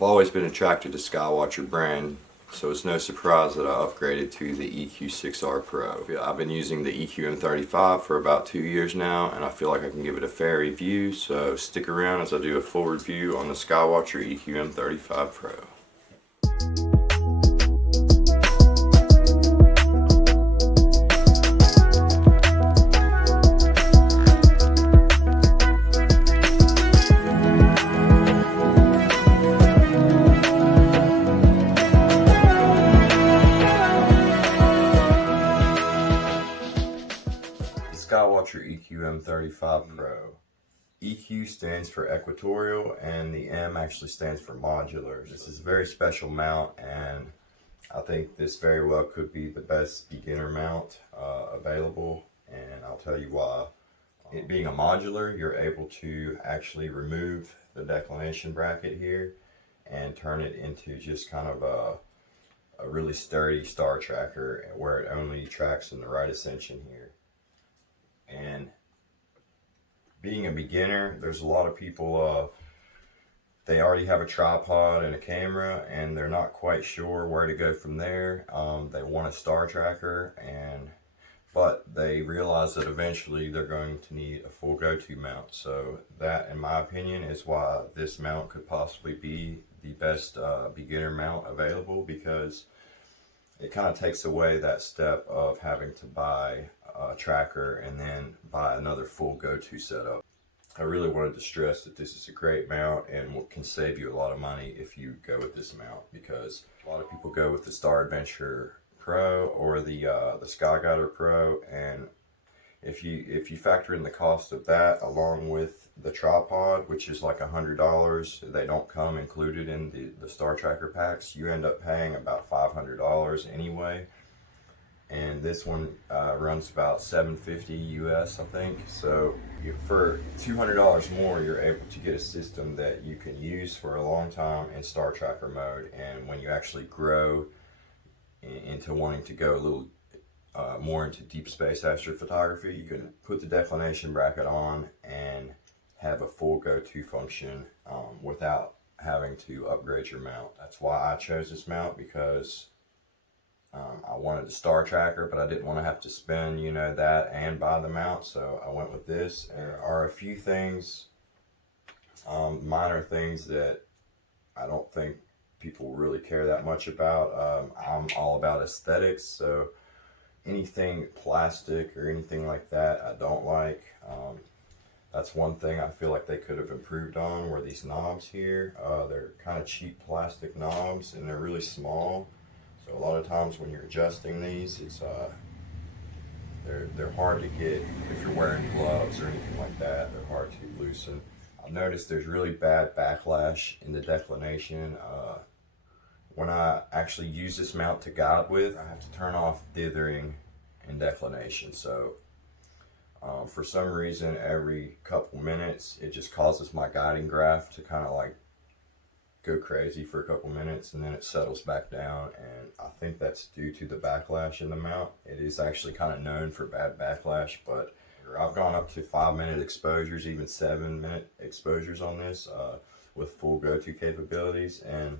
I've always been attracted to Skywatcher brand, so it's no surprise that I upgraded to the EQ6R Pro. I've been using the EQM35 for about 2 years now, and I feel like I can give it a fair review, so stick around as I do a full review on the Skywatcher EQM35 Pro. Skywatcher EQM35 Pro. EQ stands for equatorial and the M actually stands for modular. This is a very special mount, and I think this very well could be the best beginner mount available, and I'll tell you why. It being a modular, you're able to actually remove the declination bracket here and turn it into just kind of a really sturdy star tracker where it only tracks in the right ascension here. And being a beginner, there's a lot of people, they already have a tripod and a camera and they're not quite sure where to go from there. They want a star tracker, but they realize that eventually they're going to need a full go-to mount. So that, in my opinion, is why this mount could possibly be the best beginner mount available, because it kind of takes away that step of having to buy a tracker and then buy another full go-to setup. I really wanted to stress that this is a great mount and can save you a lot of money if you go with this mount, because a lot of people go with the Star Adventure Pro or the Skyguider Pro, and if you factor in the cost of that along with the tripod, which is like $100, they don't come included in the Star Tracker packs, you end up paying about $500 anyway. And this one runs about $750 US, I think. So for $200 more, you're able to get a system that you can use for a long time in Star Tracker mode. And when you actually grow into wanting to go a little more into deep space astrophotography, you can put the declination bracket on and have a full go-to function without having to upgrade your mount. That's why I chose this mount, because I wanted a star tracker, but I didn't want to have to spend, you know, that and buy the mount, so I went with this. There are a few things, minor things, that I don't think people really care that much about. I'm all about aesthetics, so anything plastic or anything like that I don't like. That's one thing I feel like they could have improved on, were these knobs here. They're kind of cheap plastic knobs and they're really small. So a lot of times when you're adjusting these, it's they're hard to get if you're wearing gloves or anything like that. They're hard to loosen. I've noticed there's really bad backlash in the declination. When I actually use this mount to guide with, I have to turn off dithering and declination. So for some reason, every couple minutes, it just causes my guiding graph to kind of like go crazy for a couple minutes, and then it settles back down, and I think that's due to the backlash in the mount. It is actually kind of known for bad backlash, but I've gone up to 5-minute exposures, even 7-minute exposures on this with full go-to capabilities, and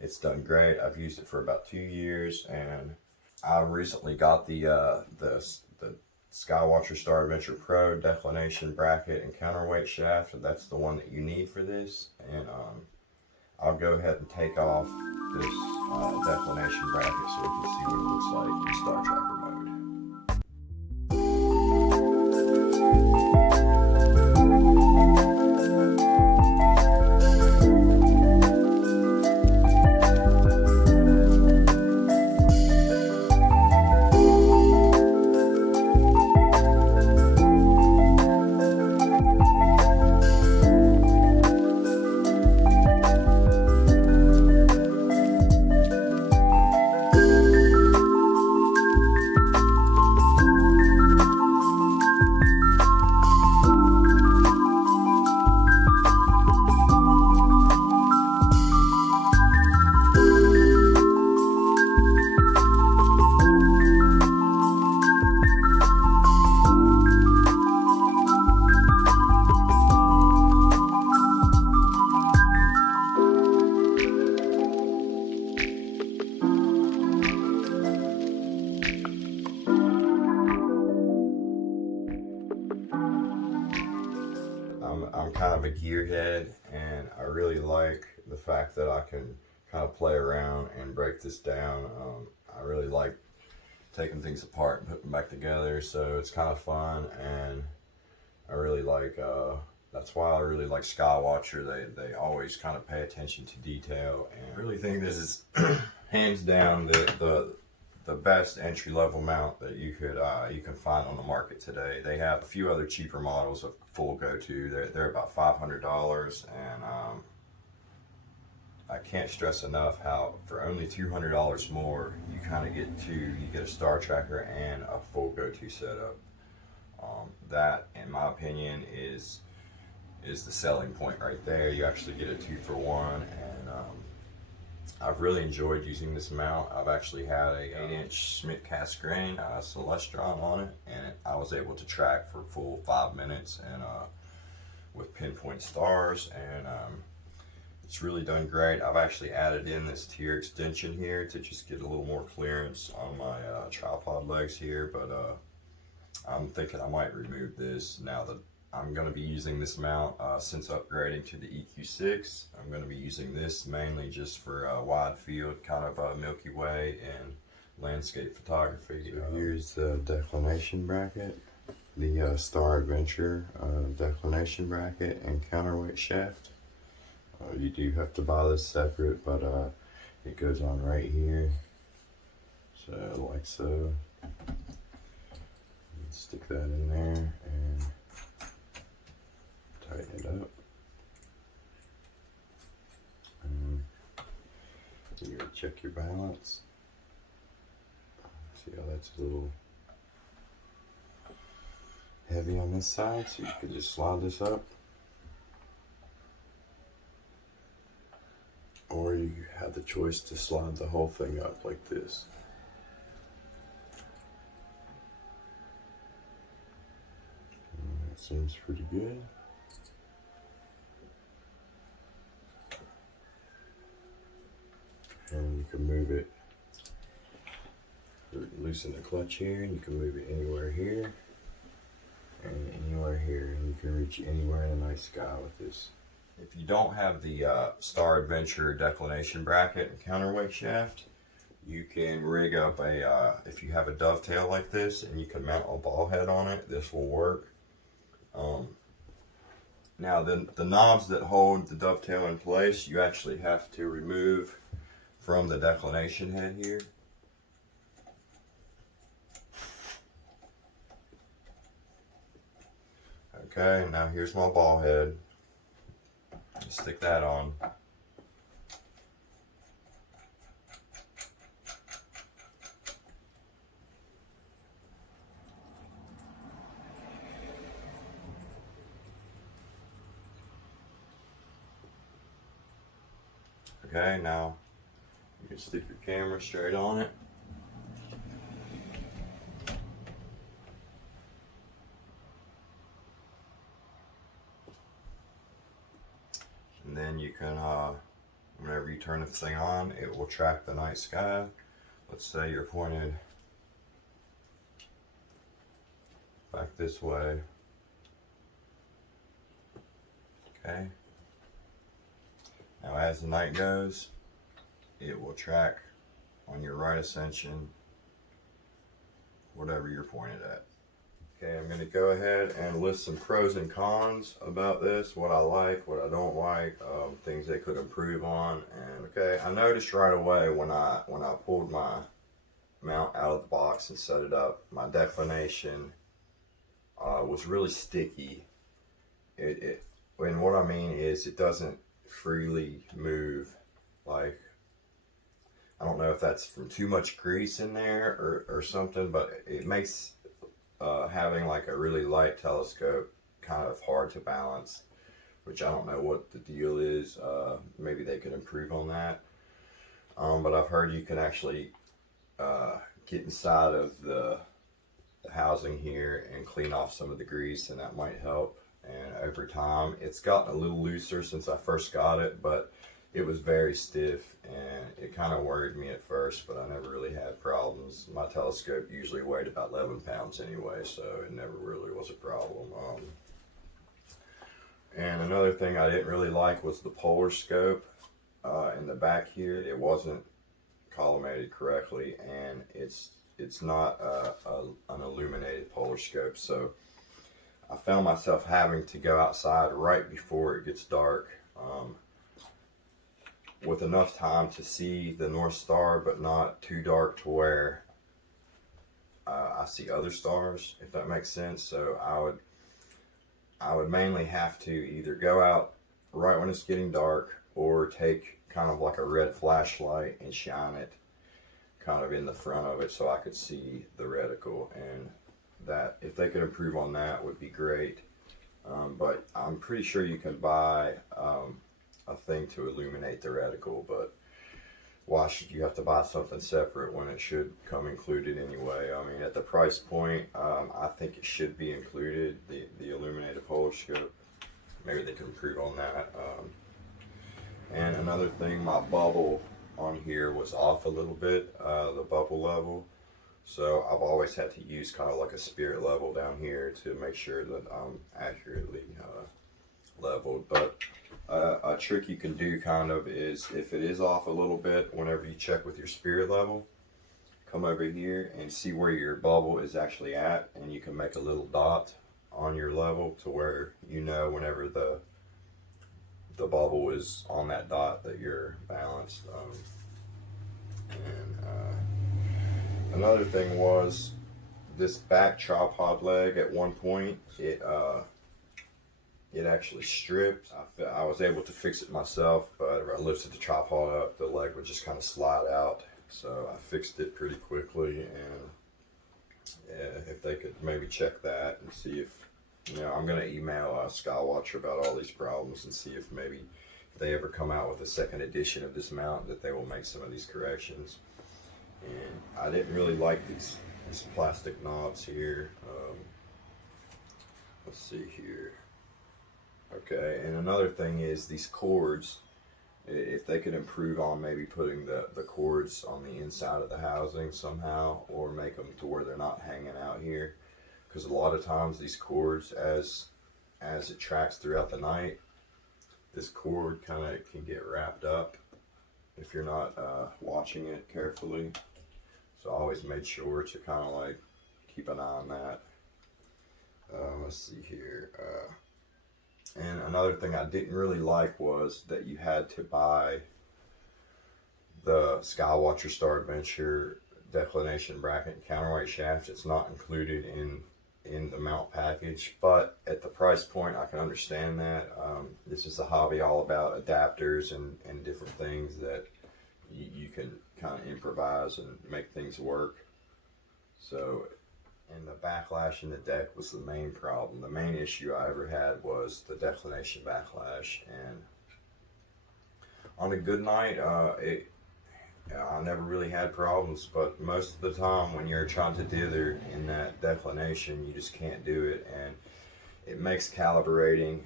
it's done great. I've used it for about 2 years, and I recently got the Skywatcher Star Adventure Pro declination bracket and counterweight shaft, and that's the one that you need for this. And I'll go ahead and take off this declination bracket so we can see what it looks like in Star Tracker mode. I'm kind of a gearhead, and I really like the fact that I can kind of play around and break this down. I really like taking things apart and putting them back together, so it's kind of fun, and I really like, that's why I really like Skywatcher. They always kind of pay attention to detail, and I really think this is hands down the best entry-level mount that you can find on the market today. They have a few other cheaper models of full go-to. They're about $500, and I can't stress enough how for only $200 more you kind of get a star tracker and a full go-to setup. That, in my opinion, is the selling point right there. You actually get a 2-for-1, and I've really enjoyed using this mount. I've actually had a 8-inch Schmidt cast grain Celestron on it, and I was able to track for full 5 minutes and with pinpoint stars, and it's really done great. I've actually added in this tier extension here to just get a little more clearance on my tripod legs here, but I'm thinking I might remove this now that I'm going to be using this mount since upgrading to the EQ6. I'm going to be using this mainly just for wide field, kind of Milky Way and landscape photography. So here's the declination bracket, the Star Adventure declination bracket and counterweight shaft. You do have to buy this separate, but it goes on right here, so like so. Stick that in there and tighten it up. And you gotta check your balance. See how that's a little heavy on this side, so you could just slide this up. Or you have the choice to slide the whole thing up like this. That seems pretty good. And you can move it, loosen the clutch here, and you can move it anywhere here and anywhere here, and you can reach anywhere in the night sky with this. If you don't have the Star Adventure declination bracket and counterweight shaft, you can rig up if you have a dovetail like this and you can mount a ball head on it, this will work. Now the knobs that hold the dovetail in place, you actually have to remove from the declination head here. Okay, now here's my ball head. Stick that on. Okay, now you can stick your camera straight on it. And then you can, whenever you turn this thing on, it will track the night sky. Let's say you're pointed back this way. Okay. Now as the night goes, it will track on your right ascension, whatever you're pointed at. Okay, I'm going to go ahead and list some pros and cons about this, what I like, what I don't like, things they could improve on. And okay, I noticed right away when I pulled my mount out of the box and set it up, my declination was really sticky. And what I mean is it doesn't freely move. Like, I don't know if that's from too much grease in there or something, but it makes having like a really light telescope kind of hard to balance, which I don't know what the deal is. Maybe they could improve on that. But I've heard you can actually get inside of the housing here and clean off some of the grease, and that might help. And over time, it's gotten a little looser since I first got it, but it was very stiff, and it kind of worried me at first, but I never really had problems. My telescope usually weighed about 11 pounds anyway, so it never really was a problem. And another thing I didn't really like was the polar scope in the back here. It wasn't collimated correctly, and it's not an illuminated polar scope. So I found myself having to go outside right before it gets dark, with enough time to see the North Star, but not too dark to where I see other stars, if that makes sense. So I would mainly have to either go out right when it's getting dark, or take kind of like a red flashlight and shine it kind of in the front of it so I could see the reticle. And that, if they could improve on that, would be great. But I'm pretty sure you can buy a thing to illuminate the reticle, but why should you have to buy something separate when it should come included anyway? I mean, at the price point, I think it should be included, the illuminated polar scope. Maybe they can improve on that. And another thing, my bubble on here was off a little bit, the bubble level. So I've always had to use kind of like a spirit level down here to make sure that I'm accurately leveled. But a trick you can do kind of is, if it is off a little bit, whenever you check with your spirit level, come over here and see where your bubble is actually at, and you can make a little dot on your level to where you know whenever the bubble is on that dot that you're balanced. Another thing was this back tripod leg. At one point, it actually stripped. I was able to fix it myself, but if I lifted the tripod up, the leg would just kind of slide out. So I fixed it pretty quickly, and if they could maybe check that and see if, I'm going to email Skywatcher about all these problems and see if maybe if they ever come out with a second edition of this mount, that they will make some of these corrections. And I didn't really like these plastic knobs here. Let's see here. Okay, and another thing is these cords. If they could improve on maybe putting the cords on the inside of the housing somehow, or make them to where they're not hanging out here, because a lot of times these cords, as it tracks throughout the night, this cord kind of can get wrapped up if you're not watching it carefully. So I always made sure to kind of like keep an eye on that. Let's see here. And another thing I didn't really like was that you had to buy the Skywatcher Star Adventure declination bracket and counterweight shaft. It's not included in the mount package, but at the price point, I can understand that. This is a hobby all about adapters and different things that you can kind of improvise and make things work. So, and the backlash in the deck was the main problem. The main issue I ever had was the declination backlash, and on a good night, I never really had problems, but most of the time when you're trying to dither in that declination, you just can't do it, and it makes calibrating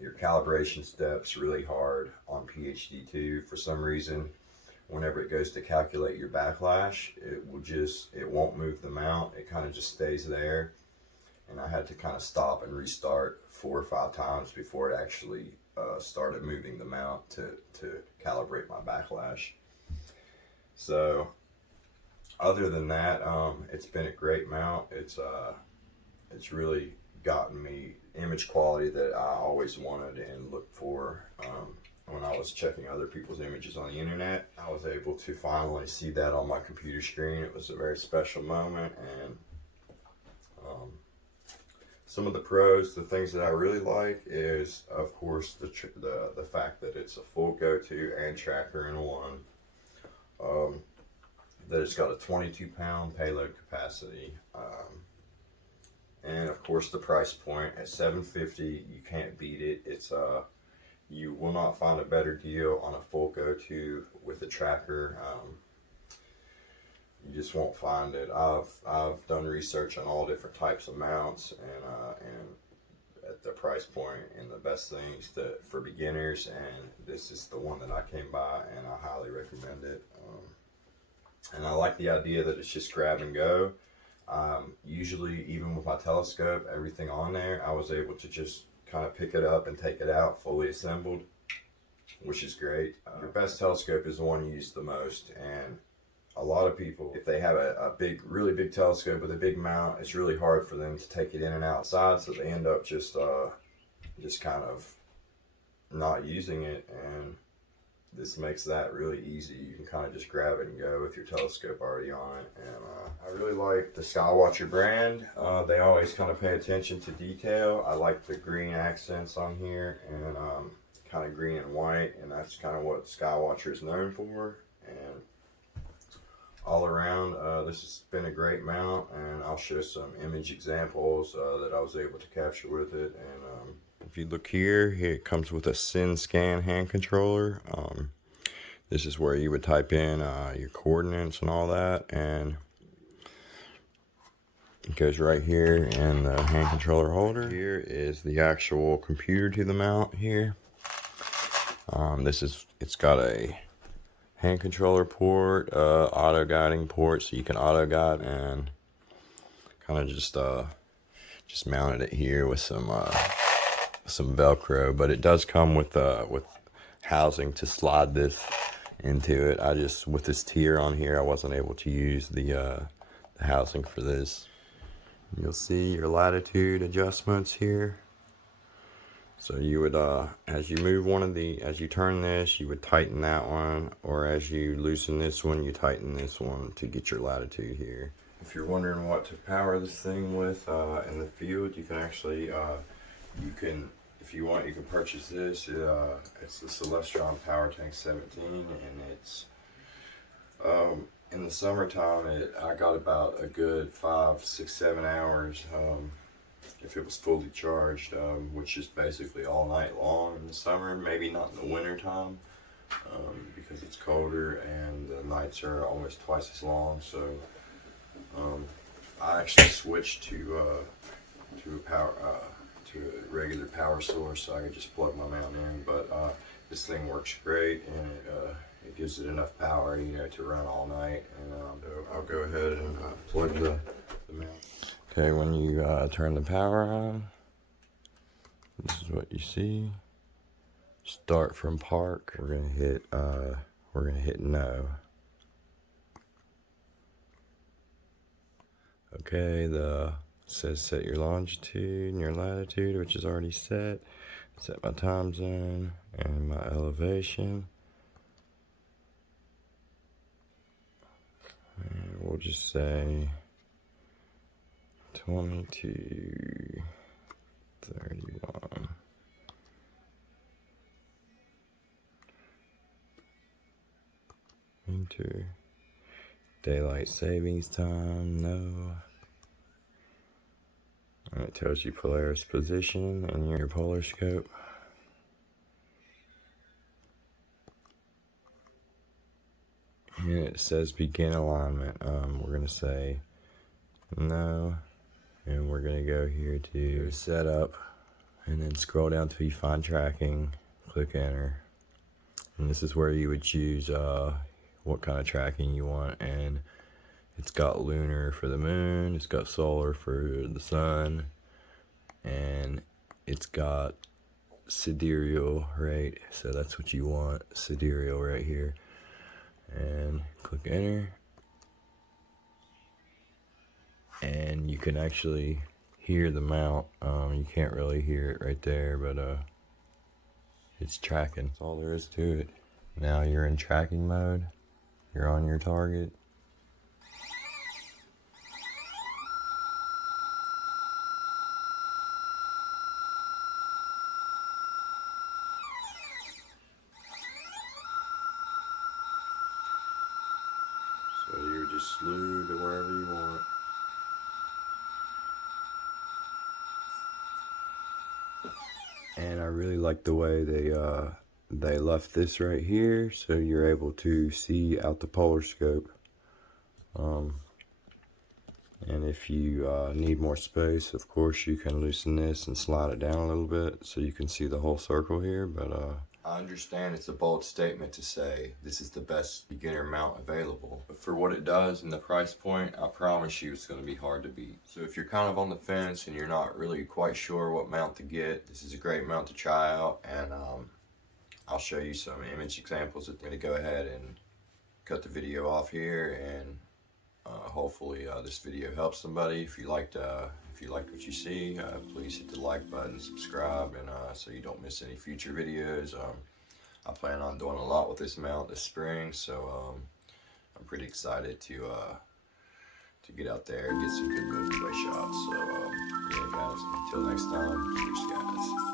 your calibration steps really hard on PhD2. For some reason, whenever it goes to calculate your backlash, it won't move the mount. It kind of just stays there, and I had to kind of stop and restart 4 or 5 times before it actually started moving the mount to calibrate my backlash. So other than that, it's been a great mount. It's really gotten me image quality that I always wanted and looked for. When I was checking other people's images on the internet, I was able to finally see that on my computer screen. It was a very special moment. And some of the pros, the things that I really like is, of course, the fact that it's a full go-to and tracker in one. That it's got a 22-pound payload capacity. And of course the price point at $750, you can't beat it. It's you will not find a better deal on a full go-to with a tracker. You just won't find it. I've done research on all different types of mounts, and at the price point, and the best things for beginners, and this is the one that I came by, and I highly recommend it. And I like the idea that it's just grab and go. Usually, even with my telescope, everything on there, I was able to just kind of pick it up and take it out fully assembled, which is great. Your best telescope is the one you use the most, and a lot of people, if they have a really big telescope with a big mount, it's really hard for them to take it in and outside, so they end up just kind of not using it, and this makes that really easy. You can kind of just grab it and go with your telescope already on it. And I really like the Skywatcher brand. They always kind of pay attention to detail. I like the green accents on here, and kind of green and white, and that's kind of what Skywatcher is known for. And all around, this has been a great mount, and I'll show some image examples that I was able to capture with it. And if you look here, it comes with a SynScan hand controller. This is where you would type in your coordinates and all that, and it goes right here in the hand controller holder. Here is the actual computer to the mount here. It's got a hand controller port, auto guiding port, so you can auto guide, and kind of just mounted it here with some Velcro. But it does come with housing to slide this into it. With this tier on here, I wasn't able to use the housing for this. You'll see your latitude adjustments here. So you would, as you move as you turn this, you would tighten that one, or as you loosen this one, you tighten this one to get your latitude here. If you're wondering what to power this thing with in the field, you can actually, if you want, you can purchase this. It's the Celestron Power Tank 17, and it's, in the summertime, I got about a good 5, 6, 7 hours. If it was fully charged, which is basically all night long in the summer, maybe not in the winter time, because it's colder and the nights are almost twice as long. So I actually switched to a regular power source, so I could just plug my mount in. But this thing works great, and it gives it enough power, to run all night. And so I'll go ahead and plug the mount. Okay, when you turn the power on, this is what you see. Start from park. We're gonna hit no. Okay, it says set your longitude and your latitude, which is already set. Set my time zone and my elevation. And we'll just say 22, 31. Enter. Daylight savings time, no. And it tells you Polaris position and your polar scope. And it says begin alignment. We're gonna say no. And we're gonna go here to setup, and then scroll down till you find tracking, click enter. And this is where you would choose what kind of tracking you want. And it's got lunar for the moon, it's got solar for the sun, and it's got sidereal, right? So that's what you want, sidereal right here. And click enter. And you can actually hear the mount. You can't really hear it right there, but it's tracking. That's all there is to it. Now you're in tracking mode. You're on your target. So you just slew to wherever you want. And I really like the way they left this right here, so you're able to see out the polar scope. And if you need more space, of course you can loosen this and slide it down a little bit so you can see the whole circle here. But I understand it's a bold statement to say this is the best beginner mount available, but for what it does and the price point, I promise you it's going to be hard to beat. So if you're kind of on the fence and you're not really quite sure what mount to get, this is a great mount to try out, and I'll show you some image examples. I'm going to go ahead and cut the video off here, and hopefully this video helps somebody. If you liked what you see, please hit the like button, subscribe, and so you don't miss any future videos. I plan on doing a lot with this mount this spring, so I'm pretty excited to get out there and get some good Milky Way shots. So yeah, guys, until next time, cheers, guys.